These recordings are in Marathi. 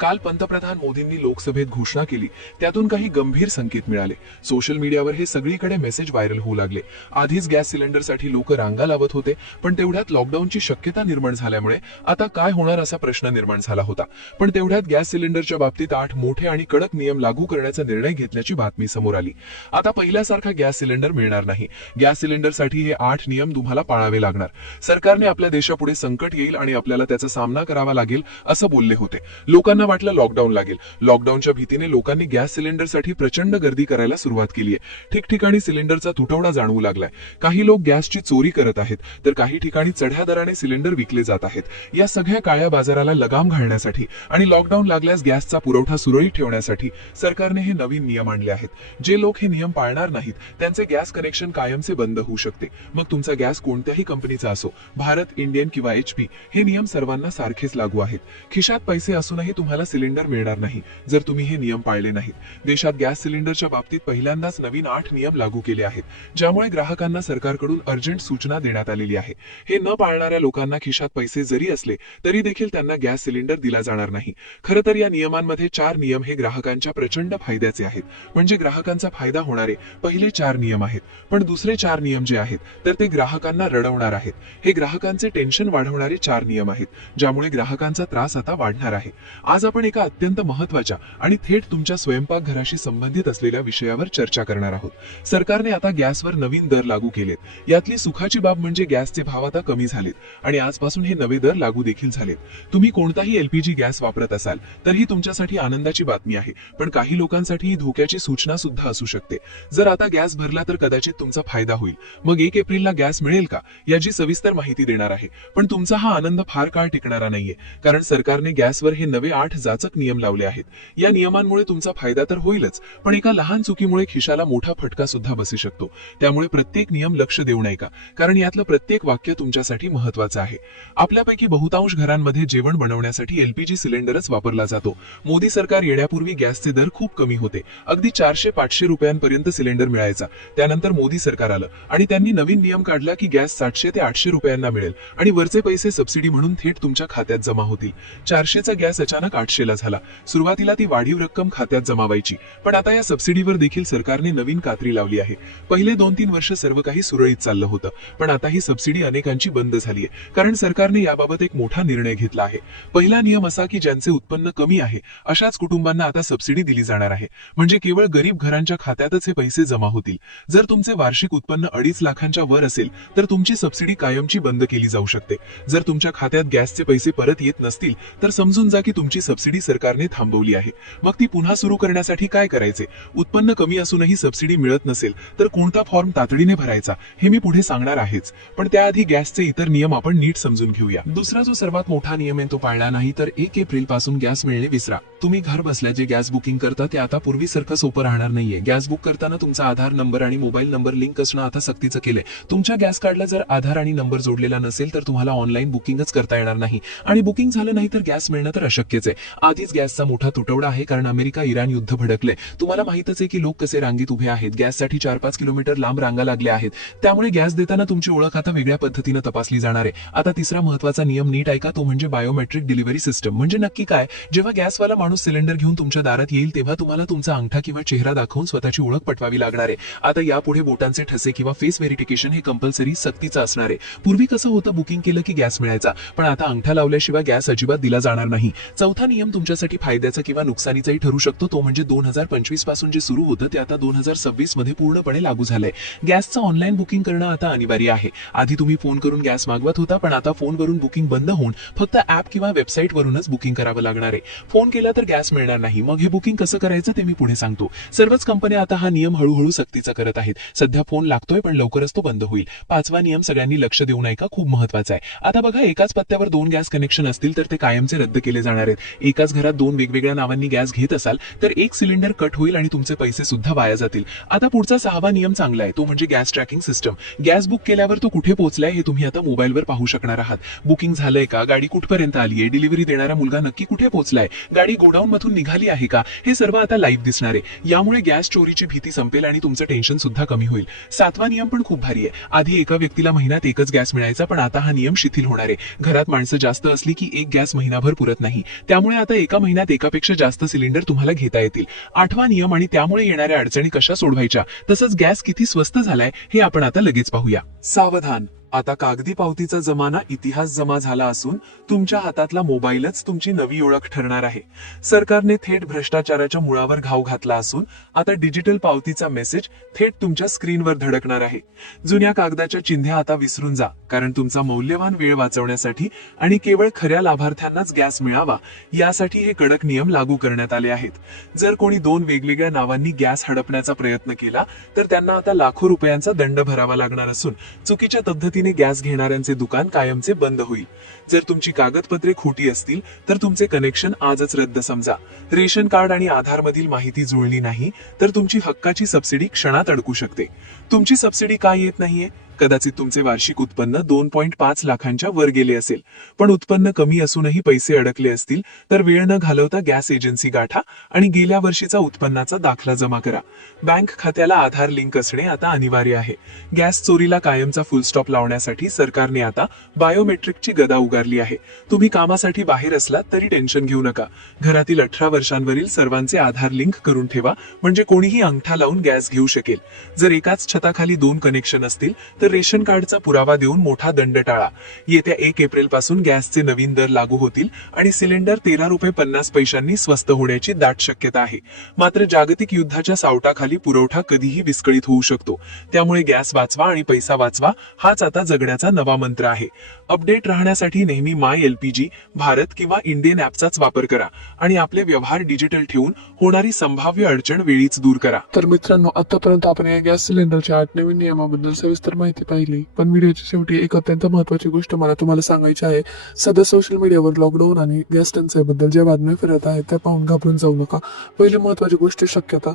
काल पंतप्रधान मोदींनी लोकसभेत घोषणा केली, त्यातून काही गंभीर संकेत मिळाले. सोशल मीडियावर हे सगळीकडे मेसेज व्हायरल होऊ लागले. आधीच गॅस सिलेंडरसाठी लोक रांगा लावत होते, पण तेवढ्यात लॉकडाऊनची शक्यता निर्माण झाल्यामुळे आता काय होणार असा प्रश्न निर्माण झाला होता. पण तेवढ्यात गॅस सिलेंडरच्या बाबतीत 8 मोठे आणि कडक नियम लागू करण्याचा निर्णय घेतल्याची बातमी समोर आली. आता पहिल्यासारखा गॅस सिलेंडर मिळणार नाही. गॅस सिलेंडरसाठी हे 8 नियम तुम्हाला पाळावे लागणार. सरकारने आपल्या देशापुढे संकट येईल आणि आपल्याला त्याचा सामना करावा लागेल असं बोलले होते. लोकांना वाटलं लॉकडाऊन लागेल. लॉकडाऊनच्या भीतीने लोकांनी गॅस सिलेंडरसाठी प्रचंड गर्दी करायला सुरुवात केली आहे. ठिकठिकाणी सिलेंडरचा तुटवडा जाणवू लागलाय. काही लोक गॅसची चोरी करत आहेत, तर काही ठिकाणी चढ्या दराने सिलेंडर विकले जात आहेत. या सगळ्या काळ्या बाजाराला लगाम घालण्यासाठी आणि लॉकडाऊन लागल्यास गॅसचा पुरवठा सुरळीत ठेवण्यासाठी सरकारने हे नवीन नियम आणले आहेत. जे लोक हे नियम पाळणार नाहीत त्यांचे गॅस कनेक्शन कायमचे बंद होऊ शकते. मग तुमचा गॅस कोणत्याही कंपनीचा असो, भारत, इंडियन किंवा HP, हे नियम सर्वांना सारखेच लागू आहेत. खिशात पैसे असूनही तुम्हाला सिलेंडर मिळणार नाही जर तुम्ही हे नियम पाळले नाहीत. देशात गॅस सिलेंडरच्या बाबतीत पहिल्यांदाच नवीन 8 नियम लागू केले आहेत, ज्यामुळे ग्राहकांना सरकारकडून अर्जंट सूचना देण्यात आलेली आहे. हे न पाळणाऱ्या लोकांना खिशात पैसे जरी असले तरी देखील त्यांना गॅस सिलेंडर दिला जाणार नाही. खरं तर या नियमांमध्ये 4 नियम हे ग्राहकांच्या प्रचंड फायद्याचे आहेत. म्हणजे ग्राहकांचा फायदा होणारे पहिले 4 नियम आहेत. पण दुसरे 4 नियम जे आहेत तर ते ग्राहकांना रडवणार आहेत. हे ग्राहकांचे टेन्शन वाढवणारे 4 नियम आहेत, ज्यामुळे ग्राहकांचा त्रास आता वाढणार आहे. आज आपण एका अत्यंत महत्त्वाच्या आणि थेट तुमच्या स्वयंपाकघराशी संबंधित असलेल्या विषयावर चर्चा करणार आहोत. सरकारने आता गॅसवर नवीन दर लागू केलेत. यातली सुखाची बाब म्हणजे गॅसचे भाव आता कमी झालेत आणि आजपासून हे नवे दर लागू देखील झालेत. तुम्ही कोणताही LPG गॅस वापरत असाल तर ही तुमच्यासाठी आनंदाची बातमी आहे, पण काही लोकांसाठी ही धोक्याची सूचना सुद्धा असू शकते. जर आता गॅस भरला तर कदाचित तुमचा फायदा होईल. मग 1 एप्रिलला गॅस मिळेल का याची सविस्तर माहिती देणार आहे. पण तुमचा हा आनंद फार काळ टिकणारा नाहीये, कारण सरकारने गॅसवर हे नवे 8 जाचक नियम लावले आहेत. या नियमांमुळे तुमचा फायदा तर होईलच, पण एका लहान चुकीमुळे खिशाला मोठा फटका सुद्धा बसू शकतो. त्यामुळे प्रत्येक नियम लक्ष देऊ नये का, कारण यातलं प्रत्येक वाक्य तुमच्यासाठी महत्त्वाचं आहे. आपल्यापैकी बहुतांश घरांमध्ये जेवण बनवण्यासाठी LPG सिलेंडरच वापरला जातो. मोदी सरकार येण्यापूर्वी गॅसचे दर खूप कमी होते. अगदी 400-500 रुपयांपर्यंत सिलेंडर मिळायचा. त्यानंतर मोदी सरकार आलं आणि त्यांनी नवीन नियम काढला की गॅस 700 ते 800 रुपयांना मिळेल आणि वरचे पैसे सबसिडी म्हणून थेट तुमच्या खात्यात जमा होतील. 400चा गॅस अचानक 800ला झाला. सुरुवातीला ती वाढीव रक्कम खात्यात जमा व्हायची, पण आता या सबसिडीवर देखील सरकारने नवीन कात्री लावली आहे. पहिले 2-3 वर्ष सर्व काही सुरळीत चाललं होतं, पण आता ही सबसिडी अनेकांची बंद झाली आहे, कारण सरकारने याबाबत एक मोठा निर्णय घेतला आहे. पहिला नियम असा की ज्यांचे उत्पन्न कमी आहे अशाच कुटुंबांना आता सबसिडी दिली जाणार आहे. म्हणजे केवळ गरीब घरांच्या खात्यातच हे पैसे जमा होतील. जर तुमचे वार्षिक उत्पन्न 2.5 लाखांच्या वर असेल तर तुमची सबसिडी कायमची बंद केली जाऊ शकते. जर तुमच्या खात्यात गॅसचे पैसे परत येत नसतील तर समजून जा की तुमची सबसिडी सरकारने थांबवली आहे. मग ती पुन्हा सुरू करण्यासाठी काय करायचे? उत्पन्न कमी असूनही सबसिडी मिळत नसेल तर कोणता फॉर्म तातडीने भरायचा हे मी पुढे सांगणार आहेच. पण त्याआधी गॅसचे इतर नियम आपण नीट समजून घेऊया. दुसरा जो सर्वात मोठा नियम आहे तो पाळला नाही तर 1 एप्रिल पासून गॅस मिळणे विसरा. तुम्ही घर बसल्या जे गॅस बुकिंग करता ते आता पूर्वीसारखं सोपं राहणार नाहीये. गॅस बुक करताना तुमचा आधार नंबर आणि मोबाईल नंबर लिंक असणं आता सक्तीचं केलंय. तुमच्या गॅस कार्डला जर आधार आणि नंबर जोडलेला नसेल तर तुम्हाला ऑनलाईन बुकिंगच करता येणार नाही आणि बुकिंग झालं नाही तर गॅस मिळणं तर अशक्यच आहे. आधीच गॅसचा मोठा तुटवडा आहे, कारण अमेरिका इराण युद्ध भडकले. तुम्हाला माहितच आहे की लोक कसे रांगेत उभे आहेत. गॅससाठी 4-5 किलोमीटर लांब रांगा लागल्या आहेत. त्यामुळे गॅस देताना तुमची ओळख आता वेगळ्या पद्धतीने तपासली जाणार आहे. आता तिसरा महत्त्वाचा नियम नीट ऐका, तो म्हणजे बायोमेट्रिक डिलिव्हरी सिस्टम. म्हणजे नक्की काय? जेव्हा गॅसवाला माणूस सिलेंडर घेऊन तुमच्या दारात येईल तेव्हा तुम्हाला तुमचा अंगठा किंवा चेहरा दाखवून स्वतःची ओळख पटवावी लागणार आहे. आता यापुढे बोटांचे ठसे किंवा फेस व्हेरिफिकेशन हे कंपल्सरी सक्तीचं असणार आहे. पूर्वी कसं होतं, बुकिंग केलं की गॅस मिळायचा, पण आता अंगठा लावल्याशिवाय गॅस अजिबात दिला जाणार नाही. चौथा नियम तुमच्यासाठी फायद्याचा किंवा नुकसानीचाही ठरू शकतो. तो म्हणजे 2025 पासून जे सुरू होतं ते आता 2026 मध्ये पूर्णपणे लागू झालंय. गॅसचं ऑनलाईन बुकिंग करणं आता अनिवार्य आहे. आधी तुम्ही फोन करून गॅस मागवत होता, पण आता फोनवरून बुकिंग बंद होऊन फक्त ऍप किंवा वेबसाईट वरूनच बुकिंग करावं लागणार आहे. फोन केला तर गॅस मिळणार नाही. मग हे बुकिंग कसं करायचं ते मी पुढे सांगतो. सर्वच कंपन्या आता हा नियम हळूहळू सक्तीचा करत आहेत. सध्या फोन लागतोय पण लवकरच तो बंद होईल. 5वा नियम सगळ्यांनी लक्ष देऊ नये का, खूप महत्त्वाचा आहे. आता बघा, एकाच पत्त्यावर 2 गॅस कनेक्शन असतील तर ते कायमचे रद्द केले जाणार आहेत. एकाच घरात 2 वेगवेगळ्या नावांनी गॅस घेत असाल तर एक सिलेंडर कट होईल आणि तुमचे पैसे सुद्धा वाया जातील. आता पुढचा 6वा नियम चांगला आहे, तो म्हणजे gas tracking system. Gas book केल्यावर तो कुठे पोहोचलाय हे तुम्ही आता मोबाईलवर पाहू शकणार आहात. बुकिंग झालंय का, गाडी कुठपर्यंत आलीये, डिलिव्हरी देणारा मुलगा नक्की कुठे पोहोचलाय, गाडी गोडाऊन मधून निघाली आहे का, हे सर्व आता लाईव्ह दिसणार आहे. यामुळे गॅस चोरीची भीती संपेल आणि तुमचं टेन्शन सुद्धा कमी होईल. 7वा नियम पण खूप भारी आहे. आधी एका व्यक्तीला महिन्यात एकच गॅस मिळायचा, पण आता हा नियम शिथिल होणार आहे. घरात माणसं जास्त असली की एक गॅस महिनाभर पुरत नाही. त्यामुळे आता एका महिन्यात एकापेक्षा जास्त सिलेंडर तुम्हाला घेता येतील. 8वा नियम आणि त्यामुळे येणाऱ्या अडचणी कशा सोडवायच्या, तसंच गॅस किती स्वस्त झालाय हे आपण आता लगेच पाहूया. सावधान, आता कागदी पावतीचा जमाना इतिहास जमा झाला असून तुमच्या हातातला मोबाईलच तुमची नवी ओळख ठरणार आहे. सरकारने थेट भ्रष्टाचाराच्या मुळावर घाव घातला असून आता डिजिटल पावतीचा मेसेज थेट तुमच्या स्क्रीनवर धडकणार आहे. जुन्या कागदाच्या चिन्हे आता विसरून जा, कारण तुमचा मौल्यवान वेळ वाचवण्यासाठी आणि केवळ खऱ्या लाभार्थ्यांनाच गॅस मिळावा यासाठी हे कडक नियम लागू करण्यात आले आहेत. जर कोणी 2 वेगवेगळ्या नावांनी गॅस हडपण्याचा प्रयत्न केला तर त्यांना आता लाखो रुपयांचा दंड भरावा लागणार असून चुकीच्या पद्धतीने गॅस घेणाऱ्यांचे दुकान कायमचे बंद होईल. जर तुमची कागदपत्रे खोटी असतील तर तुमचे कनेक्शन आजच रद्द समजा. रेशन कार्ड आणि आधार मधील माहिती जुळली नाही तर तुमची हक्काची सबसिडी क्षणात अडकू शकते. तुमची सबसिडी का येत नाहीये? कदाचित तुमचे वार्षिक उत्पन्न 2.5 लाखांच्या वर गेले असेल, पण उत्पन्न कमी असूनही पैसे अडकले असतील तर वेळ न घालवता गॅस एजन्सी गाठा आणि गेल्या वर्षीचा उत्पन्नाचा दाखला जमा करा. बँक खात्याला आधार लिंक असणे आता अनिवार्य आहे. गॅस चोरीला कायमचा फुलस्टॉप लावण्यासाठी सरकारने आता बायोमेट्रिकची गदा उगारली आहे. तुम्ही कामासाठी बाहेर असलात तरी टेन्शन घेऊ नका. घरातील 18 वर्षांवरील सर्वांचे आधार लिंक करून ठेवा, म्हणजे कोणीही अंगठा लावून गॅस घेऊ शकेल. जर एकाच छताखाली 2 कनेक्शन असतील तर रेशन कार्डचा पुरावा देऊन मोठा दंड टाळा. येत्या 1 एप्रिल पासून गॅसचे नवीन दर लागू होतील आणि सिलेंडर 13 रुपये 50 पैशांनी स्वस्त होण्याची दाट शक्यता आहे. मात्र जागतिक युद्धाच्या सावटाखाली पुरवठा कधीही विस्कळीत होऊ शकतो. त्यामुळे गॅस वाचवा आणि पैसा वाचवा हाच आता जगण्याचा नवा मंत्र आहे. अपडेट राहण्यासाठी नेहमी माय LPG, भारत किंवा इंडियन ऍपचाच वापर करा आणि आपले व्यवहार डिजिटल ठेवून होणारी संभाव्य अडचण वेळीच दूर करा. तर मित्रांनो, आतापर्यंत आपण या गॅस सिलेंडरच्या 8 नवीन नियमाबद्दल सविस्तर माहिती पाहिली. पण व्हिडिओच्या शेवटी एक अत्यंत महत्त्वाची गोष्ट मला तुम्हाला सांगायची आहे. सध्या सोशल मीडियावर लॉकडाऊन आणि गॅस टंचाईबद्दल ज्या बातम्या फिरत आहेत त्या पाहून घाबरून जाऊ नका. पहिली महत्त्वाची गोष्ट शक्यता.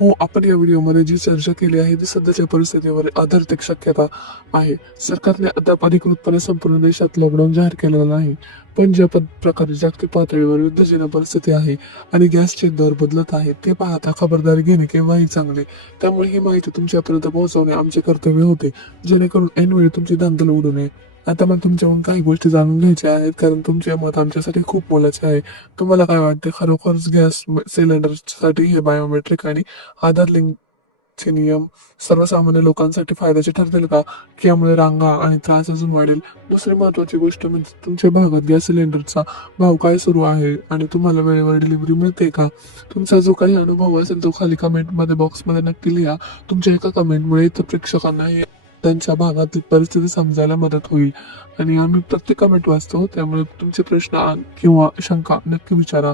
हो, आपण या व्हिडिओमध्ये जी चर्चा केली आहे ती सध्याच्या परिस्थितीवर आधारित एक शक्यता आहे. सरकारने अद्याप अधिकृतपणे संपूर्ण देशात लॉकडाऊन जाहीर केलेला नाही, पण ज्या प्रकारे जागतिक पातळीवर युद्धजन्य परिस्थिती आहे आणि गॅसचे दर बदलत आहेत ते पाहता खबरदारी घेणे केव्हाही चांगले. त्यामुळे ही माहिती तुमच्यापर्यंत पोहोचवणे आमचे कर्तव्य होते, जेणेकरून ऐनवेळी तुमची धांदल उडू नये. आता मला तुमच्याकडून काही गोष्टी जाणून घ्यायच्या आहेत, कारण तुमचे मत आमच्यासाठी खूप मोलाचे आहे. तुम्हाला काय वाटते, खरोखरच गॅस सिलेंडरसाठी हे बायोमेट्रिक आणि आधार लिंकचे नियम सर्वसामान्य लोकांसाठी फायद्याचे ठरतील का, की यामुळे रांगा आणि त्रास अजून वाढेल? दुसरी महत्त्वाची गोष्ट म्हणजे तुमच्या भागात गॅस सिलेंडरचा भाव काय सुरू आहे आणि तुम्हाला वेळेवर डिलिव्हरी मिळते का? तुमचा जो काही अनुभव असेल तो खाली कमेंटमध्ये बॉक्समध्ये नक्की लिहा. तुमच्या एका कमेंटमुळे इतर प्रेक्षकांनाही त्यांच्या भागातील परिस्थिती समजायला मदत होईल आणि आम्ही प्रत्येक कमेंट वाचतो, त्यामुळे तुमचे प्रश्न किंवा शंका नक्की विचारा.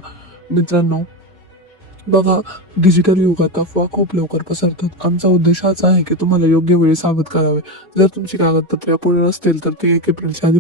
मित्रांनो, बघा, डिजिटल युगात अफवा खूप लवकर पसरतात. आमचा उद्देश हाच आहे की तुम्हाला योग्य वेळी सावध करावे. जर तुमची कागदपत्रे अपूर्ण असतील तर ती 1 एप्रिलच्या आधी